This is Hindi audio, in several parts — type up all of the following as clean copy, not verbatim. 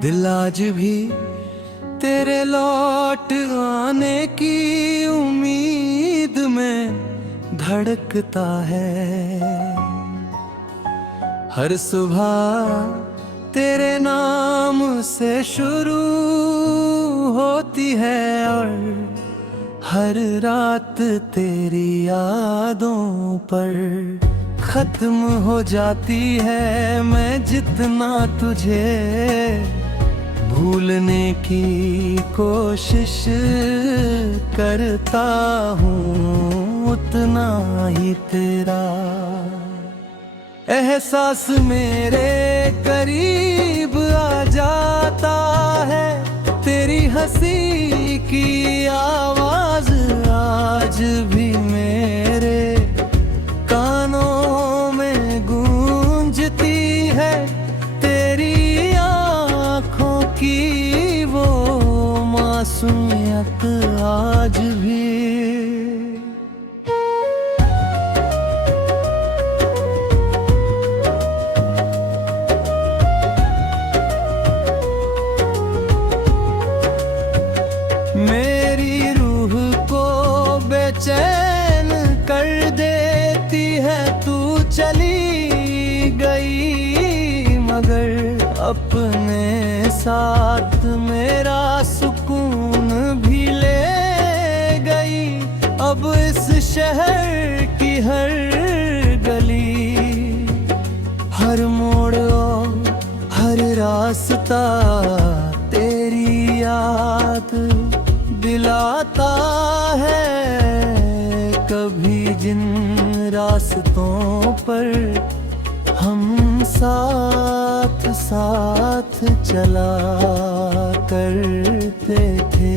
दिल आज भी तेरे लौट आने की उम्मीद में धड़कता है। हर सुबह तेरे नाम से शुरू होती है और हर रात तेरी यादों पर खत्म हो जाती है। मैं जितना तुझे भूलने की कोशिश करता हूँ, उतना ही तेरा एहसास मेरे करीब आ जाता है। तेरी हंसी की आवाज आज भी मेरे कानों में गूंजती है। तेरी आँखों की वो मासूमियत आज भी। मेरी रूह को बेचैन कर देती है तू चली गई, मगर अपने साथ मेरा सुकून भी ले गई। अब इस शहर की हर गली, हर मोड़ और हर रास्ता तेरी याद दिलाता है। कभी जिन रास्तों पर हम साथ साथ चला करते थे,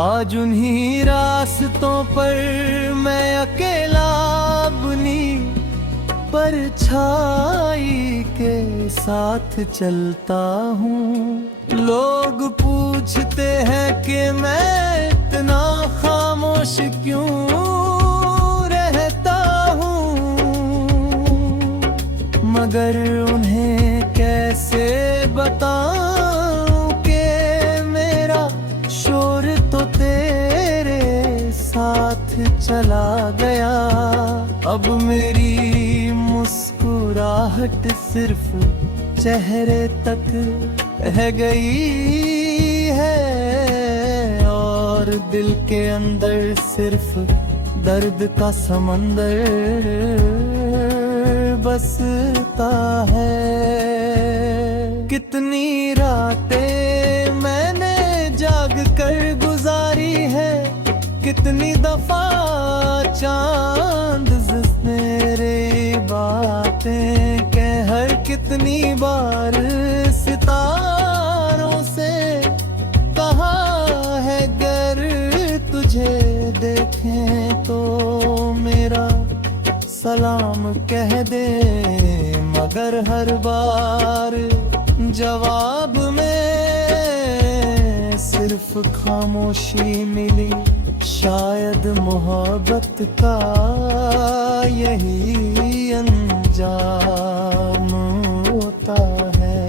आज उन्हीं रास्तों पर मैं अकेला अपनी परछाई के साथ चलता हूँ। लोग पूछते हैं कि मैं इतना खामोश क्यों रहता हूँ, मगर उन्हें कैसे बताऊं कि मेरा शोर तो तेरे साथ चला गया। अब मेरी मुस्कुराहट सिर्फ चेहरे तक रह गई है और दिल के अंदर सिर्फ दर्द का समंदर बसता है। कितनी रातें मैंने जाग कर गुजारी है, कितनी दफा चांद मेरे बातें कह, हर कितनी बार सितारों से कहा है गर तुझे देखें तो मेरा सलाम कह दे, मगर हर बार जवाब में सिर्फ खामोशी मिली। शायद मोहब्बत का यही अंजाम होता है।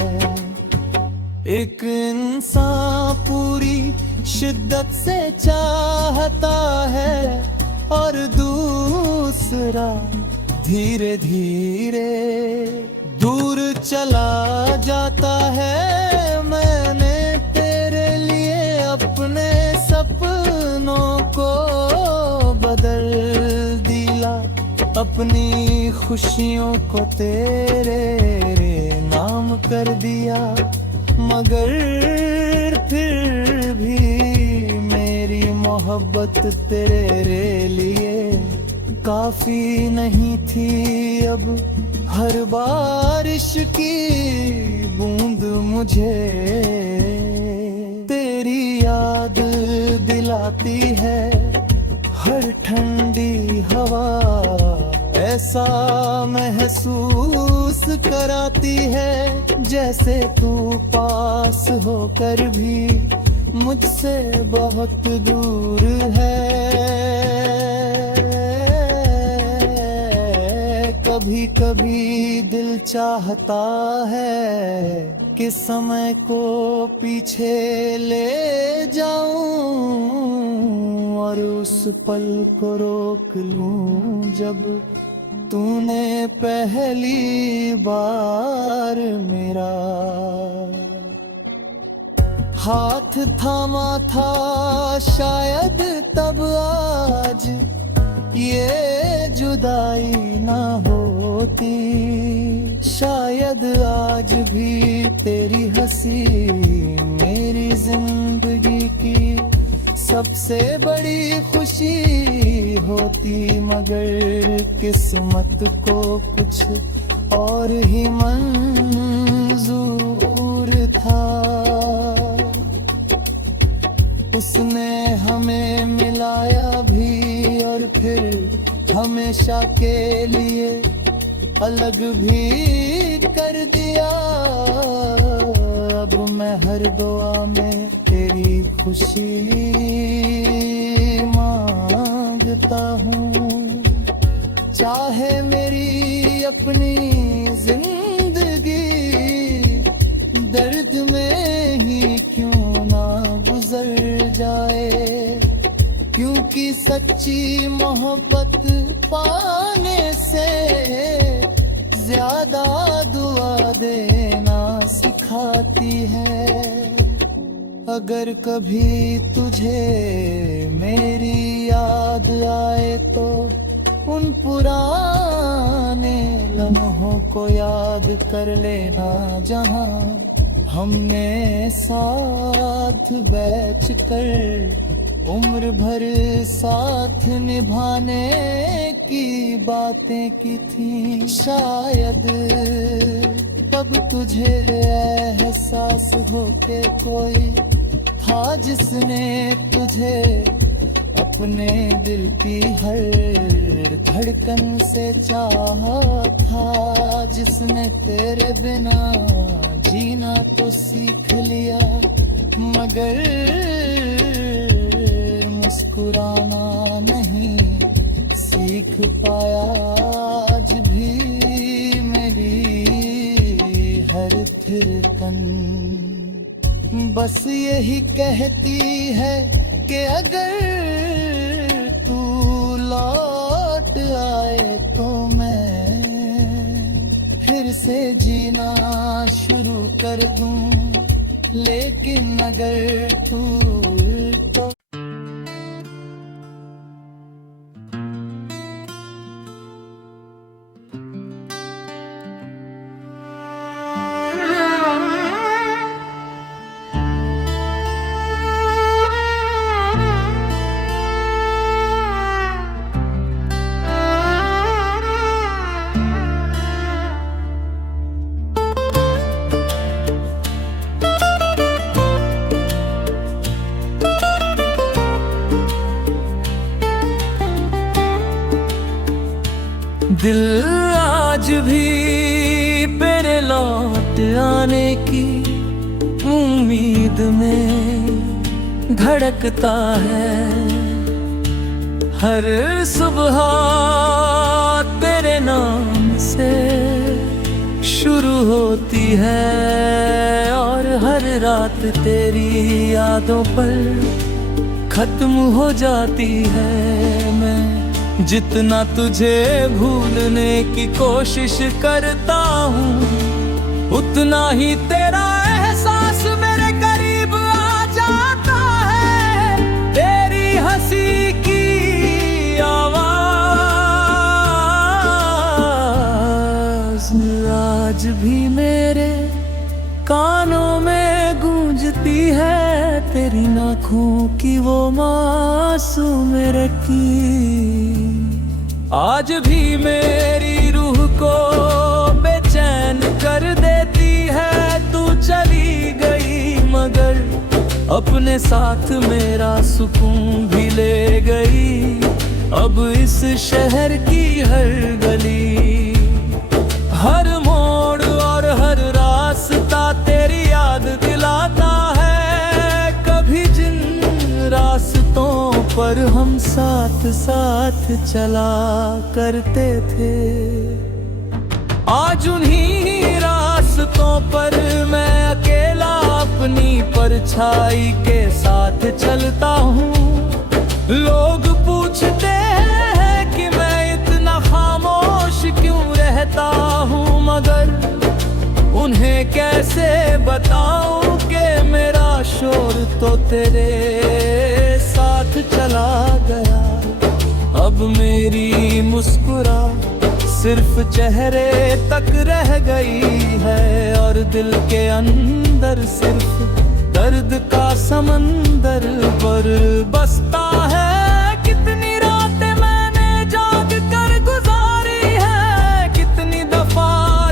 एक इंसान पूरी शिद्दत से चाहता है और दूसरा धीरे धीरे दूर चला जाता है। मैंने तेरे लिए अपने सपनों को बदल दिया, अपनी खुशियों को तेरे नाम कर दिया, मगर फिर भी मेरी मोहब्बत तेरे लिए काफी नहीं थी। अब हर बारिश की बूंद मुझे तेरी याद दिलाती है, हर ठंडी हवा ऐसा महसूस कराती है जैसे तू पास होकर भी मुझसे बहुत दूर है। कभी कभी दिल चाहता है कि समय को पीछे ले जाऊं और उस पल को रोक लूं जब तूने पहली बार मेरा हाथ थामा था। शायद तब आज ये जुदाई ना होती, शायद आज भी तेरी हंसी मेरी जिंदगी की सबसे बड़ी खुशी होती। मगर किस्मत को कुछ और ही मंजूर था। उसने हमें मिलाया भी और फिर हमेशा के लिए अलग भी कर दिया। अब मैं हर दुआ में तेरी खुशी मांगता हूँ, चाहे मेरी अपनी जिंदगी दर्द में ही क्यों ना गुजर जाए। क्योंकि सच्ची मोहब्बत पाने से ज्यादा दुआ देना सिखाती है। अगर कभी तुझे मेरी याद आए तो उन पुराने लम्हों को याद कर लेना जहां हमने साथ बैठ कर उम्र भर साथ निभाने की बातें की थी। शायद तब तुझे एहसास हो के कोई था जिसने तुझे अपने दिल की हर धड़कन से चाहा था, जिसने तेरे बिना जीना तो सीख लिया मगर मुस्कुराना नहीं सीख पाया। आज भी मेरी हर थिरकन बस यही कहती है कि अगर तू लौट आए तो मैं फिर से जीना शुरू कर दूं। लेकिन अगर तू तो दिल आज भी तेरे लौट आने की उम्मीद में धड़कता है। हर सुबह तेरे नाम से शुरू होती है और हर रात तेरी यादों पर खत्म हो जाती है। मैं जितना तुझे भूलने की कोशिश करता हूँ उतना ही तेरा एहसास मेरे करीब आ जाता है। तेरी हंसी की आवाज आज भी मेरे कानों में गूंजती है। तेरी आँखों की वो मासूम रखी आज भी मेरी रूह को बेचैन कर देती है। तू चली गई मगर अपने साथ मेरा सुकून भी ले गई। अब इस शहर की हर गली हर मोड़ और हर रास्ता तेरी याद दिलाता है। कभी जिन रास्तों पर हम साथ साथ चला करते थे आज उन्हीं रास्तों रास्तों पर मैं अकेला अपनी परछाई के साथ चलता हूँ। लोग पूछते हैं कि मैं इतना खामोश क्यों रहता हूँ, मगर उन्हें कैसे बताऊं कि मेरा शोर तो तेरे साथ चला गया। अब मेरी मुस्कुरा सिर्फ चेहरे तक रह गई है, और दिल के अंदर सिर्फ दर्द का समंदर पर बसता है। कितनी रातें मैंने जाग कर गुजारी है, कितनी दफा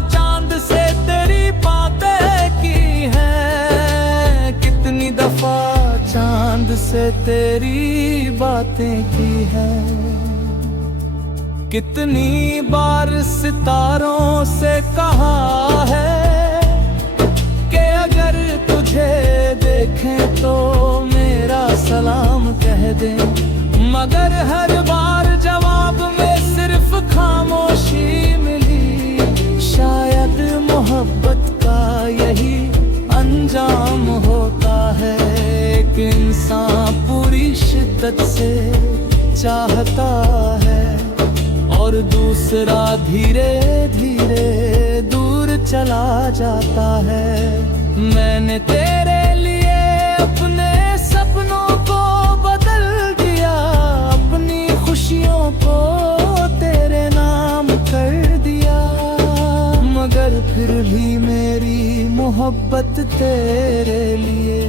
चांद से तेरी बातें की है, कितनी दफा चांद से तेरी बातें की है। कितनी बार सितारों से कहा है कि अगर तुझे देखें तो मेरा सलाम कह दे, मगर हर बार जवाब में सिर्फ खामोशी मिली। शायद मोहब्बत का यही अंजाम होता है, एक इंसान पूरी शिद्दत से चाहता है और दूसरा धीरे धीरे दूर चला जाता है। मैंने तेरे लिए अपने सपनों को बदल दिया, अपनी खुशियों को तेरे नाम कर दिया, मगर फिर भी मेरी मोहब्बत तेरे लिए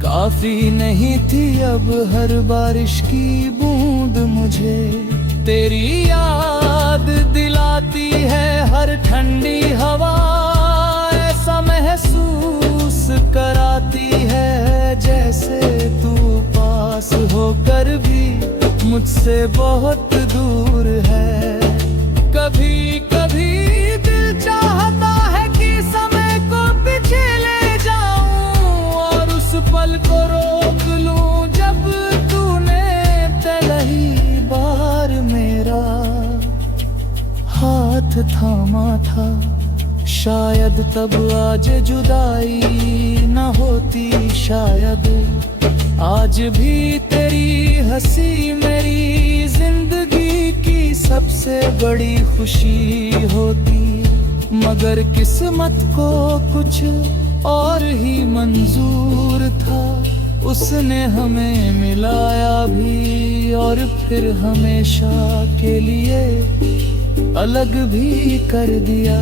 काफी नहीं थी। अब हर बारिश की बूंद मुझे तेरी याद दिलाती है, हर ठंडी हवा ऐसा महसूस कराती है जैसे तू पास होकर भी मुझसे बहुत दूर है। कभी कभी दिल चाहता है कि समय को पीछे ले जाऊं और उस पल को रोक लूं जब तूने पहली बार मेरा हाथ थामा था। शायद तब आज जुदाई न होती, शायद आज भी तेरी हंसी मेरी जिंदगी की सबसे बड़ी खुशी होती। मगर किस्मत को कुछ और ही मंजूर था, उसने हमें मिलाया भी और फिर हमेशा के लिए अलग भी कर दिया।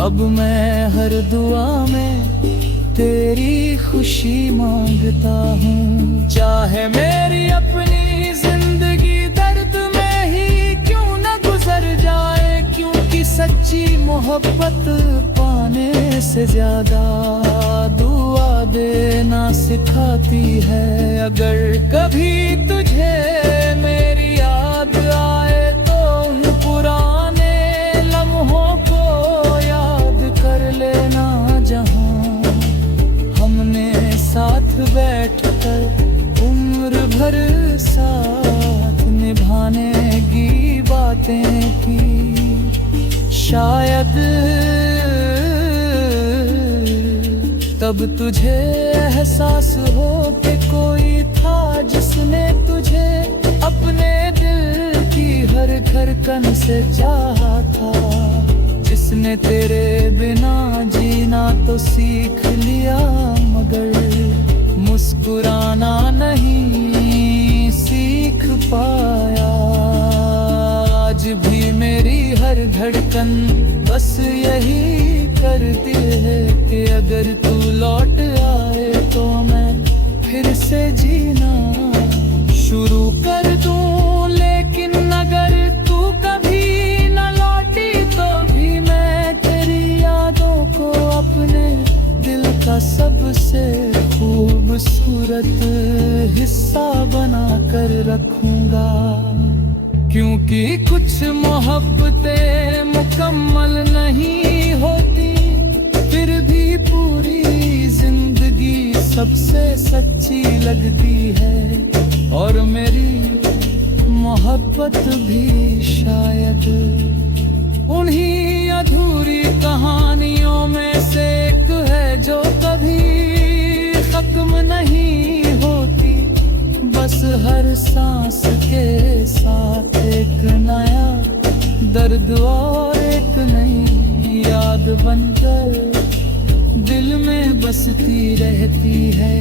अब मैं हर दुआ में तेरी खुशी मांगता हूँ, चाहे मेरी अपनी जिंदगी दर्द में ही क्यों न गुजर जाए, क्योंकि सच्ची मोहब्बत पाने से ज्यादा दुआ देना सिखाती है। अगर कभी तुझे मेरी याद आए तो उन पुराने लम्हों को याद कर लेना, जहाँ हमने साथ बैठकर उम्र भर साथ निभाने की बातें की। शायद तब तुझे एहसास हो कि कोई था जिसने तुझे अपने दिल की हर धड़कन से चाहा था, जिसने तेरे बिना जीना तो सीख लिया मगर मुस्कुराना नहीं सीख पाया। आज भी मेरी हर धड़कन बस यही करती है कि अगर तू लौट आए तो मैं फिर से जीना शुरू कर दूं। लेकिन अगर तू कभी न लौटी तो भी मैं तेरी यादों को अपने दिल का सबसे खूबसूरत हिस्सा बना कर रखूंगा। क्योंकि कुछ मोहब्बतें मुकम्मल नहीं होती, फिर भी पूरी जिंदगी सबसे सच्ची लगती है। और मेरी मोहब्बत भी शायद उन्हीं अधूरी कहानी दर्द और एक नई याद बनकर दिल में बसती रहती है।